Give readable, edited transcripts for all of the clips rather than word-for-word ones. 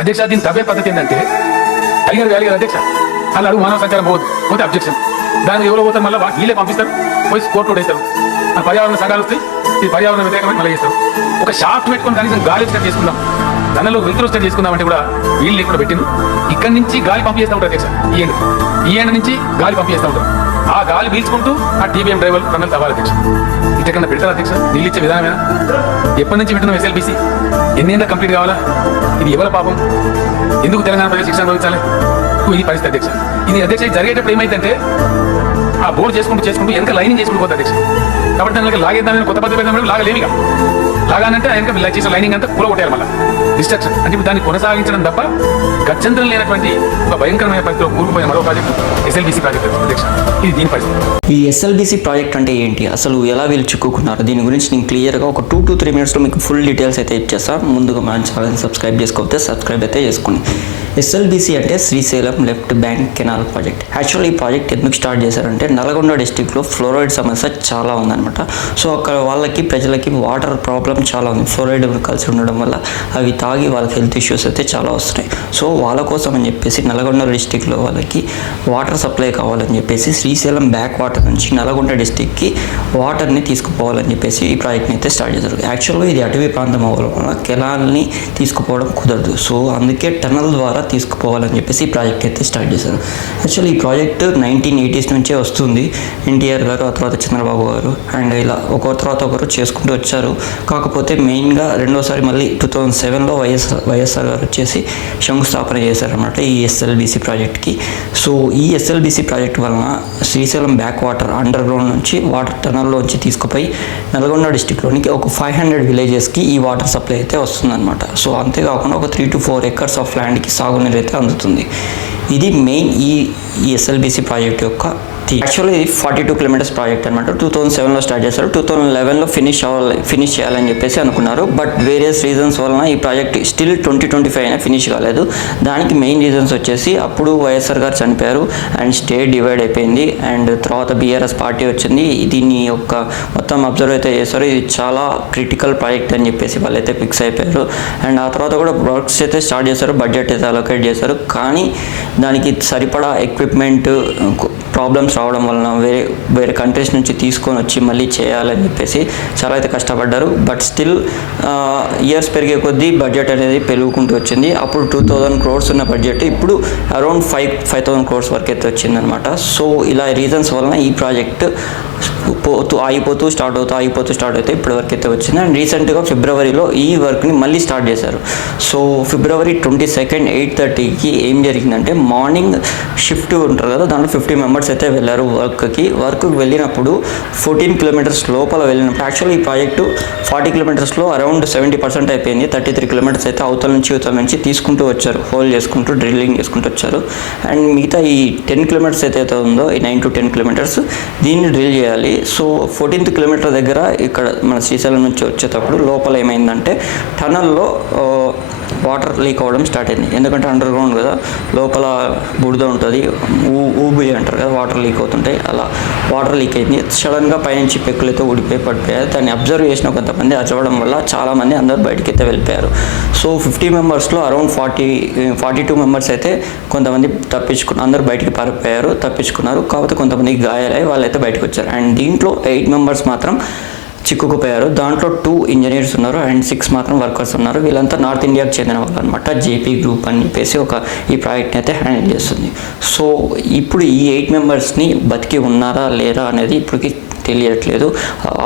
అధ్యక్ష దీని తవ్వే పద్ధతి ఏంటంటే టైగర్ వ్యాలీ కదా అధ్యక్ష, అలా అడుగు మానవ సంచారం పోతే అబ్జెక్షన్, దానికి ఎవరో పోతారు మళ్ళీ వీళ్ళే పంపిస్తారు, పోయి కోర్టు వేస్తారు, పర్యావరణ సంఘాలు వస్తాయి, ఈ పర్యావరణ వ్యతిరేకమైన మళ్ళీ చేస్తారు. ఒక షాఫ్ట్ పెట్టుకొని కనీసం గాలి స్టార్ట్ చేసుకుందాం, దానిలో వెంతులు స్టార్ట్ చేసుకుందాం అంటే కూడా వీళ్ళు కూడా పెట్టిండు. ఇక్కడి నుంచి గాలి పంపిస్తూ ఉంటారు అధ్యక్ష, ఈ ఎండ నుంచి గాలి పంపిస్తూ ఉంటారు. ఆ గాలి పీల్చుకుంటూ ఆ టీబీఎం డ్రైవర్ టన్నల్ తవ్వాలి అధ్యక్ష. ఇంతకన్నా పెడతారు అధ్యక్ష? నీళ్ళు ఇచ్చే విధానమేనా? ఎప్పటి నుంచి పెట్టినాం ఎస్ఎల్బీసీ? ఎన్నేళ్ళ కంప్లీట్ కావాలా? ఇది ఎవరి పాపం? ఎందుకు తెలంగాణ ప్రజలు శిక్షణ అనుభవించాలి? ఇది పరిస్థితి అధ్యక్ష. ఇది అధ్యక్ష జరిగేటప్పుడు ఏమైందంటే ఆ బోర్డు చేసుకుంటూ వెనక లైనింగ్ చేసుకుంటూ పోతుంది అధ్యక్ష. కాబట్టి దానికి లాగేద్దామని కొత్త పద్ధతి పెడదాం, లాగలేమిగా. లాగానంటే ఆయన చేసిన లైనింగ్ అంతా కూల కొట్టారు మళ్ళీ డిస్ట్రక్షన్. అంటే దాన్ని కొనసాగించడం తప్ప గత్యంతరం లేనటువంటి ఒక భయంకరమైన పరిస్థితిలో కూరుకుపోయిన మరో ప్రాజెక్టు ఎస్ఎల్బీసీ ప్రాజెక్ట్ అధ్యక్ష. ఇది దీని పరిస్థితి. ఈ ఎస్ఎల్బీసీ ప్రాజెక్ట్ అంటే ఏంటి, అసలు ఎలా వీళ్ళు చిక్కుకున్నారు, దీని గురించి నేను క్లియర్గా ఒక 2 to 3 minutesలో మీకు ఫుల్ డీటెయిల్స్ అయితే ఇచ్చేస్తాను. ముందుగా మన ఛానల్ సబ్స్క్రైబ్ చేసుకోకపోతే సబ్స్క్రైబ్ అయితే చేసుకోండి. ఎస్ఎల్బీసీ అంటే Srisailam left bank canal project. Actually ఈ ప్రాజెక్ట్ ఎందుకు స్టార్ట్ చేశారంటే నల్గొండ డిస్టిక్లో ఫ్లోరైడ్ సమస్య చాలా ఉందన్నమాట. సో అక్కడ ప్రజలకి వాటర్ ప్రాబ్లం చాలా ఉంది. ఫ్లోరైడ్ కలిసి ఉండడం వల్ల అవి తాగి వాళ్ళకి హెల్త్ ఇష్యూస్ అయితే చాలా వస్తున్నాయి. సో వాళ్ళ కోసం అని చెప్పేసి నల్గొండ డిస్టిక్లో వాళ్ళకి వాటర్ సప్లై కావాలని చెప్పేసి శ్రీశైలం బ్యాక్ వాటర్ నుంచి నల్గొండ డిస్టిక్కి వాటర్ని తీసుకుపోవాలని చెప్పేసి ఈ ప్రాజెక్ట్ని అయితే స్టార్ట్ చేశారు. యాక్చువల్గా ఇది అటవీ ప్రాంతం అవ్వడం వల్ల కెనాల్ని తీసుకుపోవడం కుదరదు. సో అందుకే టనల్ ద్వారా తీసుకుపోవాలని చెప్పేసి ఈ ప్రాజెక్ట్ అయితే స్టార్ట్ చేశారు. యాక్చువల్లీ ఈ ప్రాజెక్ట్ 1980s నుంచే వస్తుంది. ఎన్టీఆర్ గారు, ఆ తర్వాత చంద్రబాబు గారు అండ్ ఇలా ఒకరి తర్వాత ఒకరు చేసుకుంటూ వచ్చారు. కాకపోతే మెయిన్గా రెండోసారి మళ్ళీ 2007లో వైఎస్ఆర్ గారు వచ్చేసి శంకుస్థాపన చేశారన్నమాట ఈ ఎస్ఎల్బీసీ ప్రాజెక్ట్కి. సో ఈ ఎస్ఎల్బీసీ ప్రాజెక్ట్ వలన Srisailam back water under ground నుంచి వాటర్ టనల్లోంచి తీసుకుపోయి నల్గొండ డిస్టిక్లోనికి ఒక 500 విలేజెస్కి ఈ వాటర్ సప్లై అయితే వస్తుందన్నమాట. సో అంతేకాకుండా ఒక 3 to 4 acres ఆఫ్ ల్యాండ్కి సాగునీరు అయితే అందుతుంది. ఇది మెయిన్ ఈ ఎస్ఎల్బీసీ ప్రాజెక్ట్ యొక్క యాక్చువల్లీ ఇది 42 kilometers ప్రాజెక్ట్ అనమాట. 2007లో స్టార్ట్ చేశారు. 2011లో ఫినిష్ చేయాలని చెప్పేసి అనుకున్నారు. బట్ వేరియస్ రీజన్స్ వలన ఈ ప్రాజెక్ట్ స్టిల్ 2025 అయినా ఫినిష్ కాలేదు. దానికి మెయిన్ రీజన్స్ వచ్చేసి అప్పుడు వైఎస్ఆర్ గారు చనిపోయారు అండ్ స్టేట్ డివైడ్ అయిపోయింది అండ్ తర్వాత బీఆర్ఎస్ పార్టీ వచ్చింది. దీన్ని యొక్క మొత్తం అబ్జర్వ్ అయితే చేశారు. ఇది చాలా క్రిటికల్ ప్రాజెక్ట్ అని చెప్పేసి వాళ్ళైతే ఫిక్స్ అయిపోయారు. అండ్ ఆ తర్వాత కూడా వర్క్స్ అయితే స్టార్ట్ చేశారు, బడ్జెట్ అయితే అలొకేట్ చేశారు. కానీ దానికి సరిపడా ఎక్విప్మెంట్ ప్రాబ్లమ్స్ రావడం వలన వేరే కంట్రీస్ నుంచి తీసుకొని వచ్చి మళ్ళీ చేయాలని చెప్పేసి చాలా అయితే కష్టపడ్డారు. బట్ స్టిల్ ఇయర్స్ పెరిగే కొద్దీ బడ్జెట్ అనేది పెరుగుకుంటూ వచ్చింది. అప్పుడు 2000 crores ఉన్న బడ్జెట్ ఇప్పుడు అరౌండ్ 5,000 crores వరకు అయితే వచ్చిందనమాట. సో ఇలా రీజన్స్ వలన ఈ ప్రాజెక్ట్ ఆగిపోతూ స్టార్ట్ అవుతాయి ఇప్పటివరకు అయితే వచ్చింది. అండ్ రీసెంట్గా ఫిబ్రవరిలో ఈ వర్క్ని మళ్ళీ స్టార్ట్ చేశారు. సో ఫిబ్రవరి 22nd 8:30కి ఏం జరిగిందంటే మార్నింగ్ షిఫ్ట్ ఉంటారు కదా, దాంట్లో 50 members అయితే వెళ్ళారు వర్క్కి వెళ్ళినప్పుడు 14 kilometers లోపల వెళ్ళినప్పుడు యాక్చువల్లీ ఈ ప్రాజెక్టు 40 kilometersలో అరౌండ్ 70% అయిపోయింది. 33 kilometers అయితే అవతల నుంచి తీసుకుంటూ వచ్చారు, హోల్ చేసుకుంటూ డ్రిల్లింగ్ చేసుకుంటూ వచ్చారు. అండ్ మిగతా ఈ 10 kilometers అయితే ఉందో ఈ 9 to 10 kilometers దీన్ని డ్రిల్ చేయాలి. సో 14th kilometer దగ్గర ఇక్కడ మన శ్రీశైలం నుంచి వచ్చేటప్పుడు లోపల ఏమైందంటే టనల్లో వాటర్ లీక్ అవ్వడం స్టార్ట్ అయింది. ఎందుకంటే అండర్ గ్రౌండ్ కదా, లోపల బురద ఉంటుంది, ఊబి అంటారు కదా, వాటర్ లీక్ అవుతుంటాయి. అలా వాటర్ లీక్ అయింది. సడన్గా పైనుంచి పెక్కులతో ఊడిపోయి పడిపోయారు. దాన్ని అబ్జర్వ్ చేసిన కొంతమంది అరవడం వల్ల చాలామంది అందరూ బయటికి అయితే వెళ్ళిపోయారు. సో 50 membersలో అరౌండ్ 42 members అయితే కొంతమంది అందరూ బయటికి తప్పించుకున్నారు. కాకపోతే కొంతమందికి గాయాలై వాళ్ళైతే బయటకు వచ్చారు. అండ్ దీంట్లో 8 members మాత్రం చిక్కుకుపోయారు. దాంట్లో 2 engineers ఉన్నారు అండ్ 6 మాత్రం వర్కర్స్ ఉన్నారు. వీళ్ళంతా నార్త్ ఇండియాకి చెందిన వాళ్ళు అనమాట. జేపీ గ్రూప్ అని చెప్పేసి ఈ ప్రాజెక్ట్ని అయితే హ్యాండిల్ చేస్తుంది. సో ఇప్పుడు ఈ 8 membersని బతికి ఉన్నారా లేరా అనేది ఇప్పటికి తెలియట్లేదు.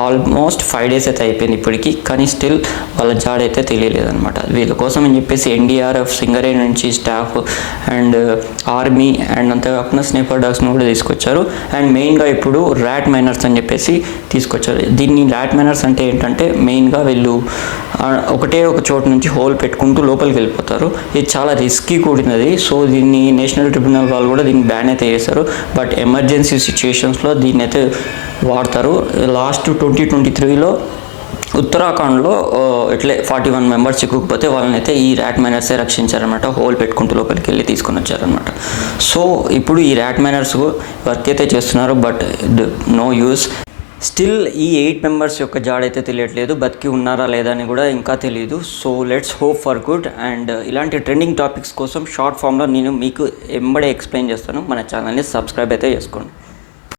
ఆల్మోస్ట్ 5 days అయితే అయిపోయింది ఇప్పటికి, కానీ స్టిల్ వాళ్ళ జాడ అయితే తెలియలేదన్నమాట. వీళ్ళ కోసం అని చెప్పేసి ఎన్డీఆర్ఎఫ్ సింగరేణి నుంచి స్టాఫ్ అండ్ ఆర్మీ అండ్ అంతేకాకుండా స్నేపర్ డాగ్స్ని కూడా తీసుకొచ్చారు. అండ్ మెయిన్గా ఇప్పుడు ర్యాట్ మైనర్స్ అని చెప్పేసి తీసుకొచ్చారు. దీన్ని ర్యాట్ మైనర్స్ అంటే ఏంటంటే మెయిన్గా వీళ్ళు ఒకటే ఒక చోటు నుంచి హోల్ పెట్టుకుంటూ లోపలికి వెళ్ళిపోతారు. ఇది చాలా రిస్కీ కూడినది. సో దీన్ని నేషనల్ ట్రిబ్యునల్ వాళ్ళు కూడా దీన్ని బ్యాన్ అయితే చేశారు. బట్ ఎమర్జెన్సీ సిచ్యుయేషన్స్లో దీన్ని అయితే వాడతారు. లాస్ట్ 2023లో ఉత్తరాఖండ్లో ఇట్లే 41 members చిక్కుకుపోతే వాళ్ళని అయితే ఈ ర్యాట్ మైనర్సే రక్షించారనమాట. హోల్ పెట్టుకుంటూ లోపలికి వెళ్ళి తీసుకొని వచ్చారనమాట. సో ఇప్పుడు ఈ ర్యాట్ మైనర్స్ వర్క్ అయితే చేస్తున్నారు, బట్ నో యూస్. స్టిల్ ఈ 8 మెంబర్స్ యొక్క జాడైతే తెలియట్లేదు, బతికి ఉన్నారా లేదా అని కూడా ఇంకా తెలియదు. So let's hope for good. And ఇలాంటి ట్రెండింగ్ టాపిక్స్ కోసం షార్ట్ ఫామ్లో నేను మీకు ఎంబడే ఎక్స్ప్లెయిన్ చేస్తాను. మన ఛానల్ని సబ్స్క్రైబ్ అయితే చేసుకోండి.